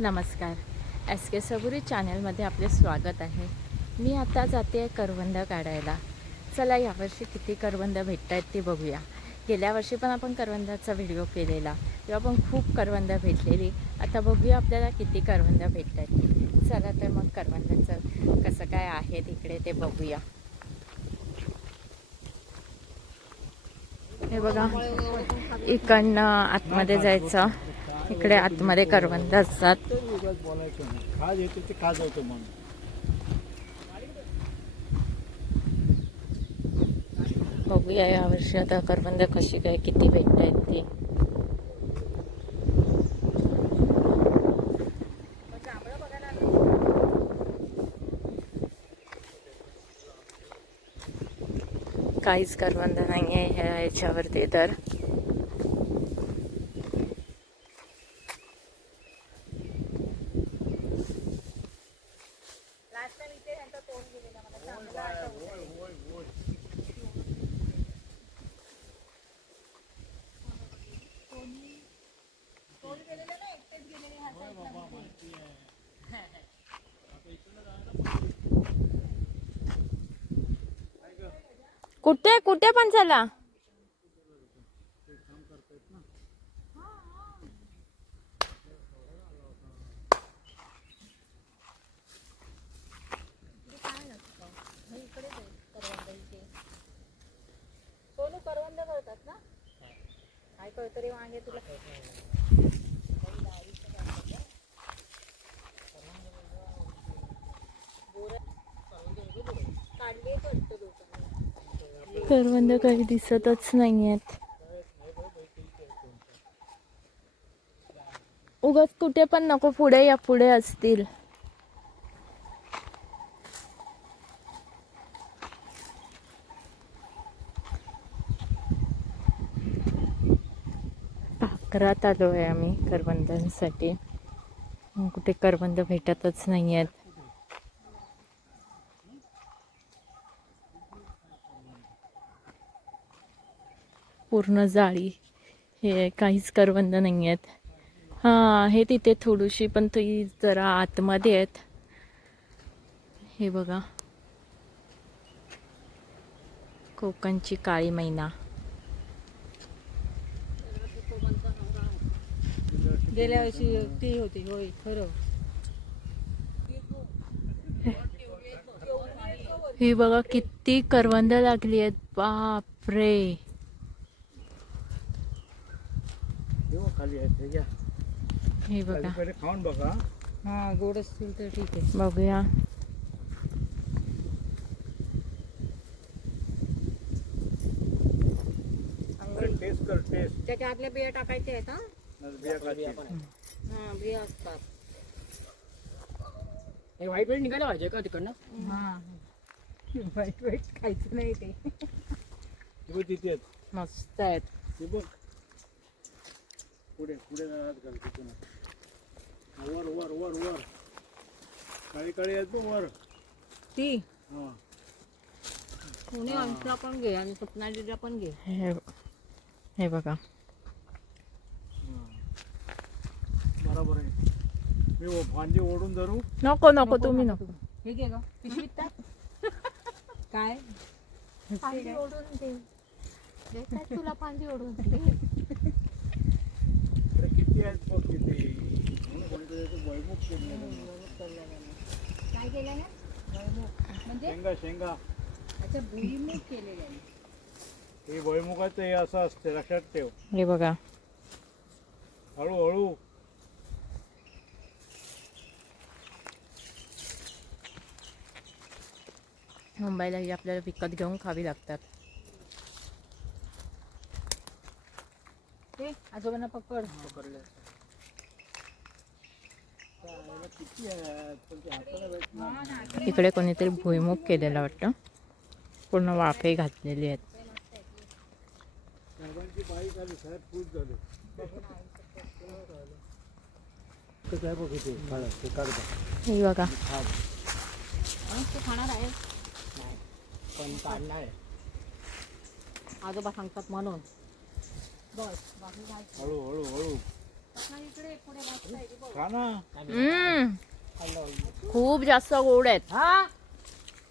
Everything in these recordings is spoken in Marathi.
नमस्कार. एस के सबुरी चॅनलमध्ये आपले स्वागत आहे. मी आता जाते आहे करवंद काढायला. चला यावर्षी किती करवंद भेटत आहेत ते बघूया. गेल्या वर्षी पण आपण करवंदाचा व्हिडिओ केलेला, तेव्हा पण खूप करवंद भेटलेली. आता बघूया आपल्याला किती करवंद भेटत आहेत. चला तर मग करवंदाचं कसं काय आहे तिकडे ते बघूया. हे बघा, इकडनं आतमध्ये जायचं. इकडे आतमध्ये करवंद असतात. बघूया यावर्षी आता करवंद कशी काय किती भेटत आहेत ते. काहीच करवंद नाही आहे ह्या याच्यावरती तर. कुठे कुठे पण चला. सोनू करवंद करतात ना? काय तरी वांगे तुला करवंद काही दिसतच नाही आहेत. उगाच कुठे पण नको, पुढे या, पुढे असतील. पाखरात आलो आहे आम्ही करवंदांसाठी. कुठे करवंद भेटतच नाही आहेत. पूर्ण जाळी, हे काहीच करवंद नाही आहेत. हां, हे तिथे थोडीशी, पण ती जरा आतमध्ये आहेत. हे बघा, कोकणची काळी मैना. गेल्या वर्षी ती होती. होय, खरं. ही बघा किती करवंद लागली आहेत. बापरे. हे बघा, खाऊन बघा. हा, गोड असतील तर ठीक आहे. बघूया. टेस्ट कर, टेस्ट. त्याच्या आतल्या बिया टाकायच्या आहेत. हा, बिया खायची. हा, बिया असतात. हे व्हाईट व्हाईट निघायला पाहिजे का तिकडनं? हा, वाईट वाईट खायचं नाही ते. तिथे आहेत. मस्त आहेत. ते बघ. पुढे पुढे जाणार तिथून. वर वर वर वर. काळी काळी आहेत बघ वर. ती हा. पुणे आमचा पण घे आणि स्वप्नालीला पण घे. हे बघा, बरोबर आहे. मी भांडी ओढून धरू. नको नको, तुम्ही नको. हे घे ग, पिशवीत टाक. काय फांदी ओढून दे. देतात तुला फांदी ओढून दे. अरे किती आहेत बघ किती. कोणीतरी वैमुख केलं. काय केलं ना? म्हणजे शेंगा शेंगा. अच्छा, भुईमुग केलेलं आहे. हे भुईमुगाचं हे असं असते, लक्षात ठेव. हे बघा, हळूहळू. मुंबईला ही आपल्याला विकत घेऊन खावी लागतात. ते आजोबांना पकड. किती आहेत पण ते हाताला भेट नाही. इकडे कोणीतरी भुईमुग केलेला वाटतं. पूर्ण वाफे घातलेली आहेत. साहेबांची बाई झाली, साहेब खूप झाले. काय बघ इथे काढा, ते काढता. हे बघा, तू खाणार आहे? पण काढणार आहे. आजोबा सांगतात म्हणून. बस, बाकी काय? हळू हळू हळू. खा ना. खूप जास्त गोड आहेत.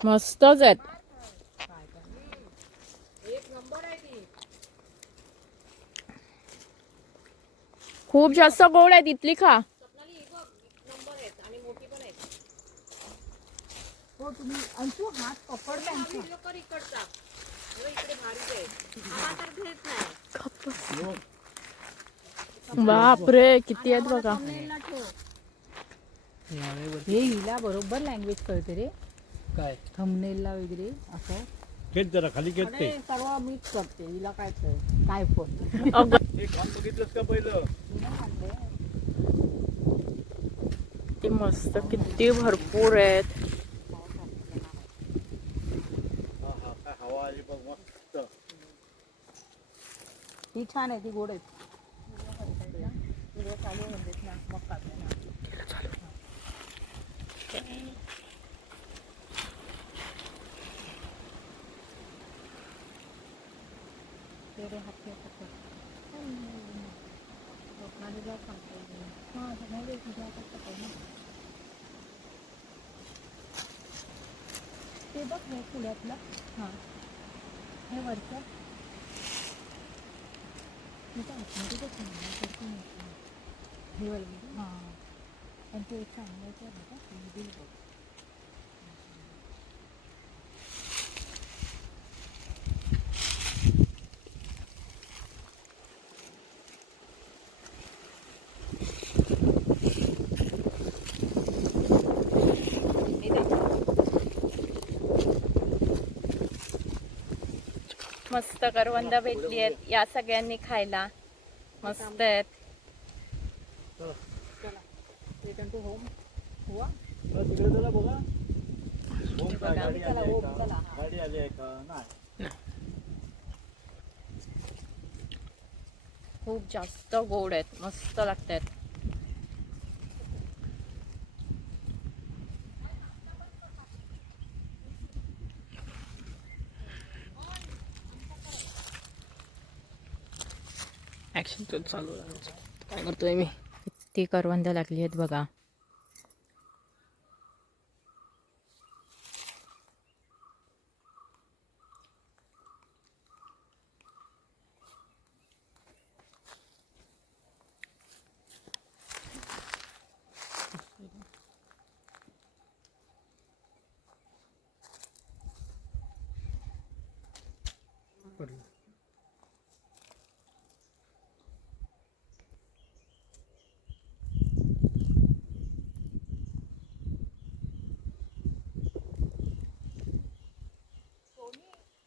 मस्तच आहेत. खूप जास्त गोड आहेत. इथली खा. हो तुम्ही अंशू हात पकडले आमचा. बापरे किती आहेत बघा. हे हिला बरोबर लँग्वेज कळते रे, काय थंबनेलला वगैरे असं. खेच जरा खाली खेच ते. अरे सर्व मीच करते, हिला काय काय पण हे खाऊन बघितलंस का पहिलं? किती मस्त किती भरपूर आहेत. हा हा काय हवा आली बघ मस्त. ही छान आहे, ती गोड आहे. ते बघ हे फुल्यातलं, हा हे वरचं हा पण ते चांगलं बघा. मस्त करवंद भेटली आहेत. या सगळ्यांनी खायला मस्त आहेत. रिटर्न टू होम हुआ. तिकडे चला बघा. ओम काय बघा. गाडी आली आहे का? गाडी आली आहे का? नाही. खूप जास्त गोड आहेत. मस्त लागतात. ऍक्शन तो चालू आहे. काय करतोय मी? ती करवंद लागली आहेत बघा.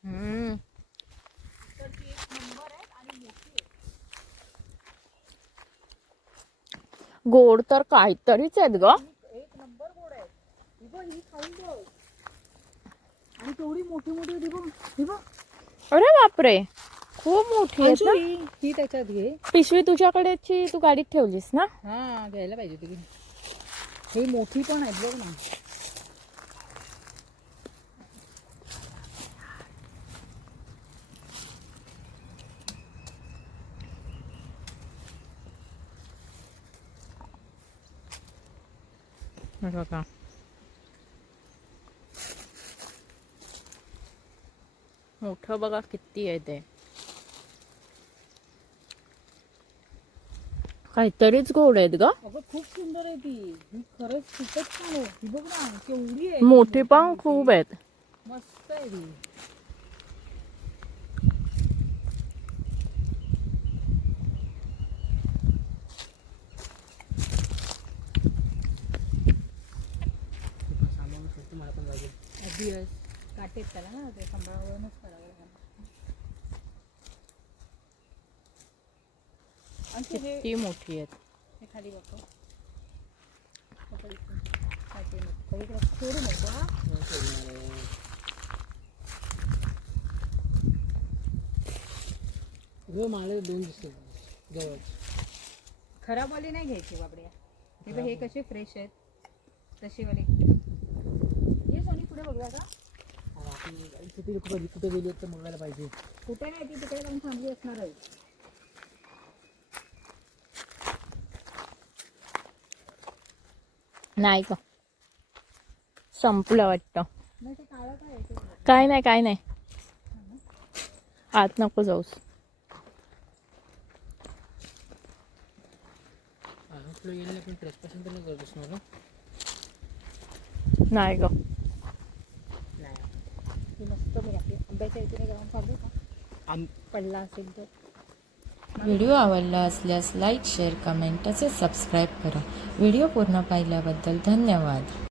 हम्म. गोड तर काहीतरीच आहेत ग. एक नंबर गोड आहे. ही बघ, ही खाऊन बघ. आणि तेवढी मोठी मोठी होती बघ, ही बघ. अरे बापरे खूप मोठी आहेत अंशू, ना. ही त्याच्यात घे. पिशवी तुझ्याकडेची तू गाडीत ठेवलीस ना. हा घ्यायला पाहिजे होती. ही मोठी पण आहेत बघ ना. बघा मोठं बघा किती आहे ते. काहीतरीच गोड आहेत ग. अगं खूप सुंदर आहे ती. ही खरंच खूपच छान आहे. ही बघ ना केवढी आहे. मोठी पण खूप आहेत. मस्त आहे ती. सामान फक्त मला पण लागेल. ऑब्वियस काटेत त्याला ना, ते सांभाळूनच करावं लागेल. आणि हे किती मोठी आहेत. हे खाली बघतो. थोडी नको हा. हो मला दोन दिसते जवळ. खराबवाली नाही घ्यायची बाबड्या. हे बघ, हे कसे फ्रेश आहेत तशी वाली. ये सोनी पुढे बघूया का. किती कुठे गेली तर बघायला पाहिजे. कुठे नाही, ती तिकडे जाऊन थांबली असणार आहे. नाही का संपलं वाटतं. नाही ते काळं काय आहे ते? काय नाही काय नाही, आत नको जाऊस. तुला गेले आपण ट्रेसपासून तर नाही करत असणार ना? नाही ग नाही. ती मस्त मी आपली आंब्याच्या इथे जाऊन सांगू का पडला असेल तर. व्हिडिओ आवडला असल्यास लाईक शेअर कमेंट तसेच सबस्क्राईब करा. व्हिडिओ पूर्ण पाहिल्याबद्दल धन्यवाद.